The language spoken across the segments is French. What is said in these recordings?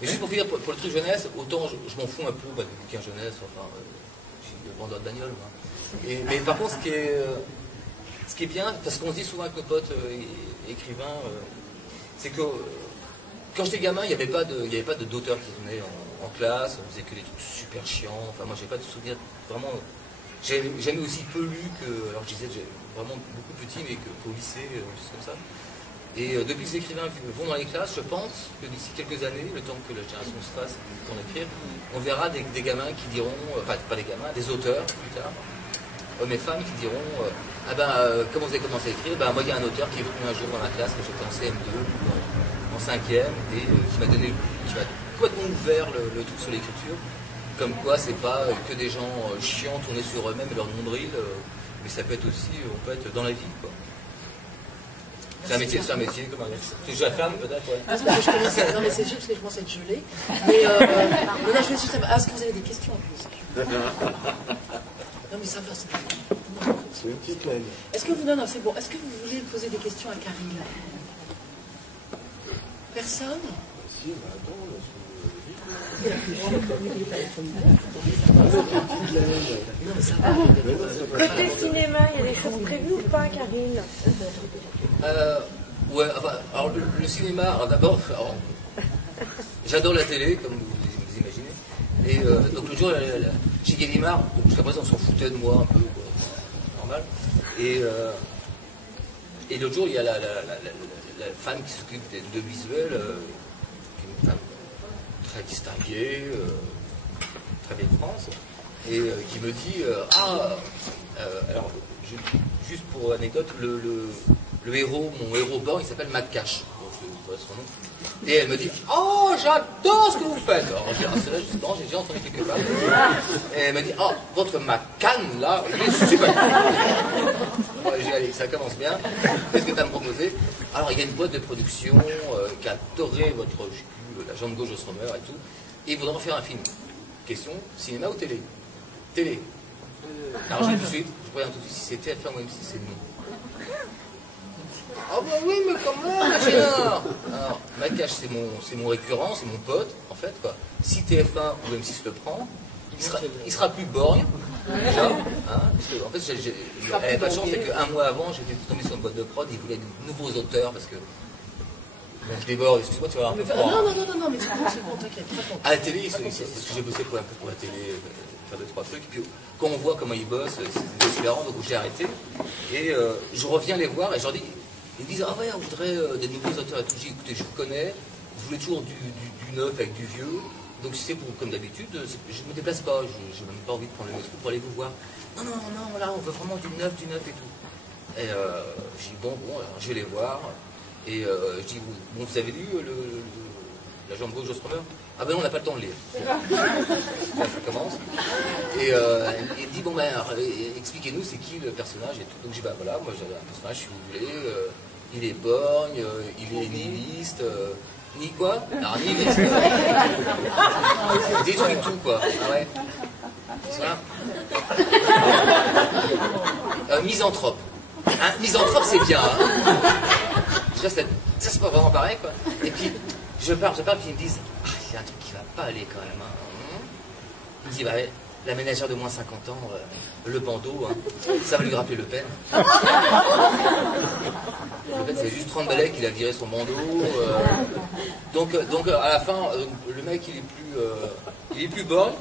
Mais juste pour finir, pour le truc jeunesse, autant je m'en fous un peu du bouquin jeunesse, enfin, je suis le vendeur de bagnole. Mais par contre, ce qui est bien, parce qu'on se dit souvent avec nos potes écrivains, c'est que quand j'étais gamin, il n'y avait pas d'auteur qui venait en classe, on faisait que des trucs super chiants. Enfin, moi, j'ai pas de souvenir vraiment. J'ai jamais aussi peu lu que. Alors, je disais, j'ai vraiment beaucoup petit, mais qu'au lycée, juste comme ça. Et depuis que les écrivains vont dans les classes, je pense que d'ici quelques années, le temps que la génération se fasse pour écrire, on verra des gamins qui diront, enfin pas des gamins, des auteurs plus tard, hommes et femmes qui diront comment vous avez commencé à écrire? Moi il y a un auteur qui est venu un jour dans ma classe quand j'étais en CM2 ou en 5e et qui m'a complètement ouvert le truc sur l'écriture. Comme quoi c'est pas que des gens chiants tournés sur eux-mêmes et leur nombril, mais ça peut être aussi, on peut être dans la vie quoi. C'est un métier comme un autre. Tu joues à ferme peut-être, ouais. Parce que je commence non mais c'est juste parce que je commence à être gelée. Mais non, je vais juste est-ce que vous avez des questions en plus? Non mais ça va, c'est une petite laine. Est-ce que vous c'est bon. Est-ce que vous voulez poser des questions à Karine? Personne? Si, attends, Côté cinéma, il y a des choses prévues ou pas, Karine? Ouais, enfin, alors le cinéma, alors d'abord, j'adore la télé, comme vous imaginez. Et donc le jour, chez Gallimard, jusqu'à présent, on s'en foutait de moi un peu, quoi, normal. Et l'autre jour, il y a la femme qui s'occupe de visuels, qui est une femme très distinguée, très bien de France, et qui me dit alors, juste pour anecdote, mon héros borgne, il s'appelle Matt Cash. Donc, je sais pas son nom. Et elle me dit oh, j'adore ce que vous faites. Alors, je dis c'est là, j'ai déjà entendu quelque part. Et elle me dit oh, votre Macan là, il est super. Ouais, j'ai allez, ça commence bien. Qu'est-ce que tu as à me proposer? Alors, il y a une boîte de production qui a adoré la jambe gauche de Stromer et tout. Et ils voudraient en faire un film. Question, cinéma ou télé? Télé. Alors, je regarde tout de suite si c'est TF1 ou M6, c'est non. Ah bah oui, mais quand même, alors, Macache, c'est mon récurrent, c'est mon pote, en fait, quoi. Si TF1 ou M6 le prend, il sera plus borgne, déjà, parce que, en fait, elle n'avait pas de chance, c'est qu'un mois avant, j'étais tombé sur une boîte de prod, ils voulaient de nouveaux auteurs, parce que, bon, je déborde, excuse-moi, tu vas avoir un peu froid. Non, mais c'est bon, t'inquiète. À la télé, c'est ce que j'ai bossé pour la télé, faire 2-3 trucs, et puis quand on voit comment ils bossent, c'est désespérant, donc j'ai arrêté, et je reviens les voir, et je leur dis, ils me disent ah ouais, on voudrait des nouveaux auteurs et tout. J'ai dit écoutez, je vous connais, je voulais toujours du neuf avec du vieux, donc si c'est comme d'habitude, je ne me déplace pas, je n'ai même pas envie de prendre le métro pour aller vous voir. Non, là on veut vraiment du neuf et tout. Et je dis bon, alors je vais les voir, et je dis bon, vous avez lu la jambe gauche de Stromer? Ah ben non, on n'a pas le temps de lire. Ça commence. Et il dit, bon ben, expliquez-nous, c'est qui le personnage et tout. Donc je dis, bah voilà, moi j'ai un personnage, si vous voulez, il est borgne, il est nihiliste, ni quoi? Alors nihiliste, détruit tout quoi. Ah ouais. Ça. Misanthrope. Misanthrope c'est bien. Déjà, ça c'est pas vraiment pareil quoi. Et puis, je parle, puis ils me disent, il y a un truc qui va pas aller quand même. Il me dit, bah, la ménagère de moins 50 ans, le bandeau, ça va lui rappeler Le Pen. Le Pen, c'est juste 30 balais qu'il a viré son bandeau. Donc, à la fin, le mec, il est plus borgne.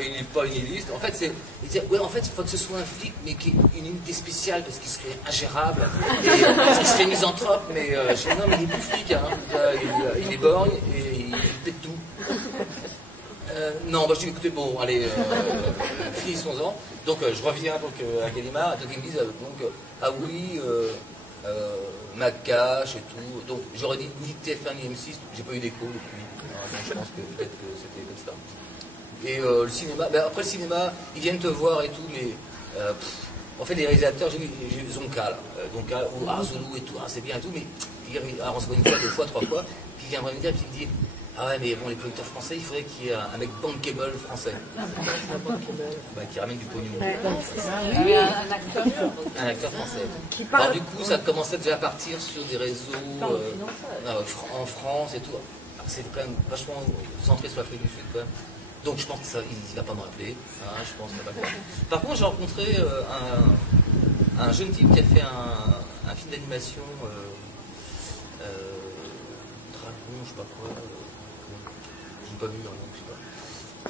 Il n'est pas nihiliste. En fait, il dit, ouais, en fait, il faut que ce soit un flic, mais qui ait une unité spéciale, parce qu'il serait ingérable, parce qu'il serait misanthrope, mais je dis, non, mais il est plus flic, il est borgne, et il pète tout. Non, bah, je dis, écoutez, bon, allez, finissons-en. Donc, je reviens à Gallimard, donc ils me disent, ah oui, Macache et tout. Donc, j'aurais dit, oui, TF1 et M6, j'ai pas eu d'écho depuis. Donc, je pense que peut-être que c'était comme ça. Et le cinéma, ben après le cinéma, ils viennent te voir et tout, mais en fait les réalisateurs, j'ai vu Zonka là, Zonka ou Zulu et tout, c'est bien et tout, mais on se voit une fois, 2 fois, 3 fois, puis il vient me dire, puis il me dit, Ah ouais, mais bon, les producteurs français, il faudrait qu'il y ait un mec bankable français. Bah, qui ramène du pognon. Un acteur français. Alors du coup, ça commençait déjà à partir sur des réseaux en France et tout. Alors, c'est quand même vachement centré sur l'Afrique du Sud quand même. Donc je pense qu'il ne va pas me rappeler. Hein, je pense qu'il va pas le faire. Par contre, j'ai rencontré un jeune type qui a fait un film d'animation Dragon, je sais pas quoi. Je n'ai pas vu, non, je sais pas.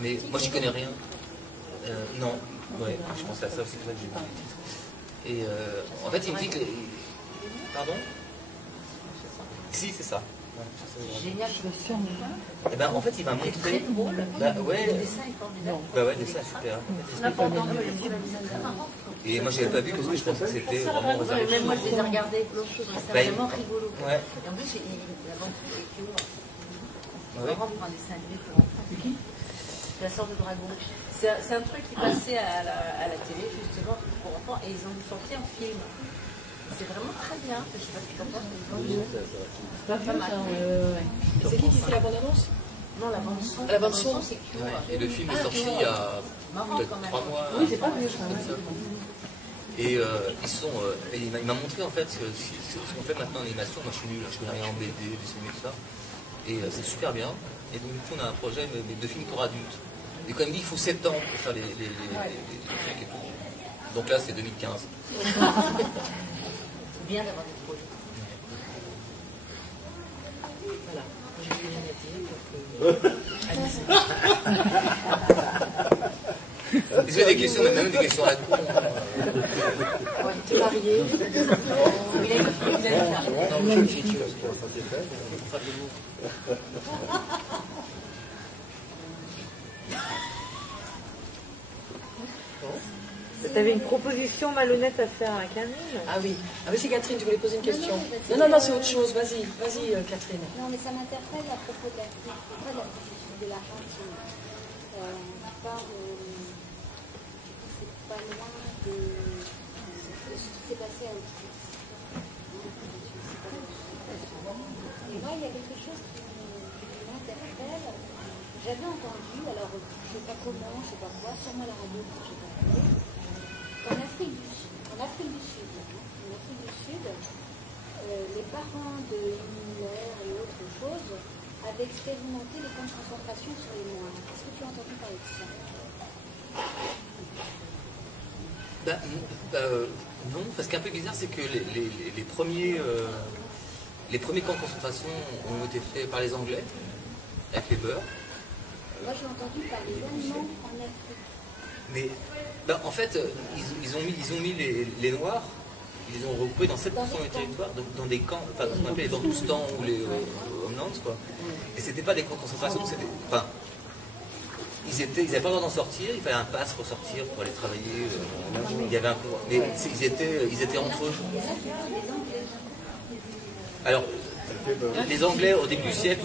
Mais moi, j'y connais rien. Non, ouais, je pensais à ça aussi, c'est pour ça que j'ai vu les titres. Et en fait, il me dit que... Pardon? Si, c'est ça. Génial, je me suis Et ben, en fait, il m'a montré... très drôle. Bah, ouais. Le dessin est formidable. Bah ouais, le dessin est super. On n'a pas entendu le film. Et moi, je n'avais pas vu parce que je pensais que c'était vraiment réservé. Même moi, je les ai regardés. C'est Bah, vraiment rigolo. Ouais. Et en plus, l'aventure est cute. Ouais. Marrant pour un dessin animé pour enfants. C'est la sorte de dragon. C'est un truc qui passait à la télé, justement, pour enfants, et ils ont sorti un film. C'est vraiment très bien. Je ne sais pas si tu comprends. Pas mal. Et c'est qui fait la bande-annonce? Non, la bande son. La bande son, c'est cute. Ouais. Et le film est sorti il y a peut-être 3 mois. Oui, j'ai pas vu ça. Et il m'a montré en fait ce qu'on fait maintenant en animation. Moi je suis nul, je connais rien en BD, dessin tout ça. Et c'est super bien. Et donc du coup on a un projet de films pour adultes. Et quand même dit il faut 7 ans pour faire les trucs et tout. Donc là c'est 2015. C'est bien d'avoir des projets. Voilà. J'ai plus rien à dire, donc... Est-ce qu'il y a des questions, même des questions à la con? T'es marié? Il a une fille, Non, je suis T'avais une proposition malhonnête à faire à Camille? Ah oui. Ah oui, c'est Catherine, tu voulais poser une question? Non, c'est autre chose. Vas-y, Catherine. Non, mais ça m'interpelle à propos de de l'Argentine. On parle, c'est pas loin de ce qui s'est passé à Auschwitz. Et moi, il y a quelque chose qui m'interpelle. J'avais entendu, alors je ne sais pas comment, je ne sais pas quoi, sûrement la radio, je ne sais pas quoi, qu'en Afrique du Sud, les parents de Himmler et autres choses avaient expérimenté les camps de concentration sur les Noirs. Est-ce que tu as entendu parler de ça? Non, parce qu'un peu bizarre, c'est que les premiers camps de concentration ont été faits par les Anglais, avec les beurs. Moi, j'ai entendu par les Allemands en Afrique. Mais en fait, ils ont mis les Noirs, ils les ont regroupés dans 7% du territoire, dans des camps, enfin, ce qu'on appelait les Bantoustans ou les Homelands, quoi. Et c'était pas des camps de concentration, c'était. Enfin, ils n'avaient pas le droit d'en sortir, il fallait un pass pour sortir, pour aller travailler. Il y avait un cours. Mais ils étaient entre eux. Alors, les Anglais, au début du siècle,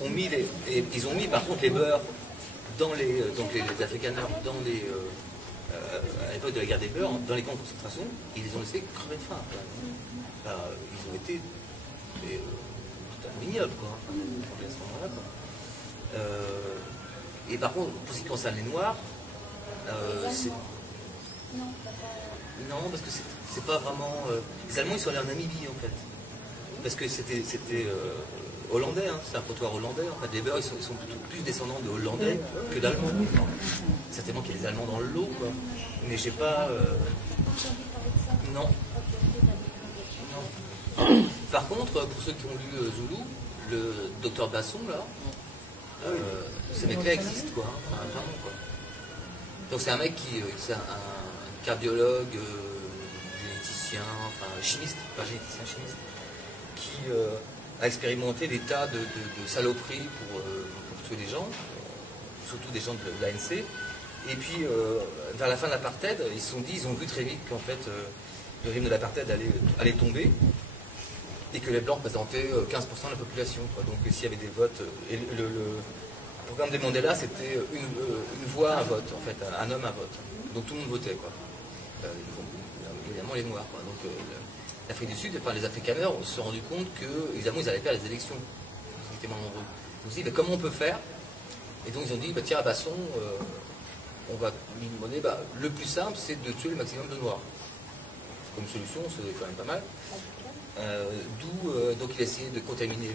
ont mis ils ont mis par contre les beurs dans donc les Afrikaners dans à l'époque de la guerre des beurs, dans les camps de concentration, ils les ont laissés crever de faim. Ils ont été ignobles, quoi. À ce moment-là, quoi. Et par contre, pour ce qui concerne les Noirs, c'est... Non, parce que c'est pas vraiment... Les Allemands, ils sont allés en Namibie, en fait. Parce que c'était hollandais, hein. C'est un trottoir hollandais. En fait, les Beurs, ils sont plutôt plus descendants de Hollandais que d'Allemands. Certainement qu'il y a des Allemands dans le lot, quoi. Mais j'ai pas... Non. Par contre, pour ceux qui ont lu Zoulou, le docteur Basson, là, ce mec-là existe, quoi. Hein, vraiment, quoi. Donc c'est un mec c'est un cardiologue, généticien, enfin chimiste, pas généticien, chimiste, qui a expérimenté des tas de saloperies pour tuer des gens, surtout des gens de l'ANC. Et puis, vers la fin de l'apartheid, ils ont vu très vite qu'en fait, le régime de l'apartheid allait tomber, et que les Blancs représentaient 15% de la population, quoi. Donc s'il y avait des votes, et le programme des Mandela, c'était une voix, un vote, en fait, un homme, un vote. Donc tout le monde votait, quoi. Évidemment les Noirs, quoi. Donc l'Afrique du Sud, enfin les Afrikaners, se sont rendus compte que, évidemment, ils allaient perdre les élections, parce qu'ils étaient moins nombreux. On se dit, comment on peut faire? Et donc ils ont dit, tiens, à Basson, on va lui demander, le plus simple, c'est de tuer le maximum de noirs. Comme solution, c'est quand même pas mal. Donc il a essayé de contaminer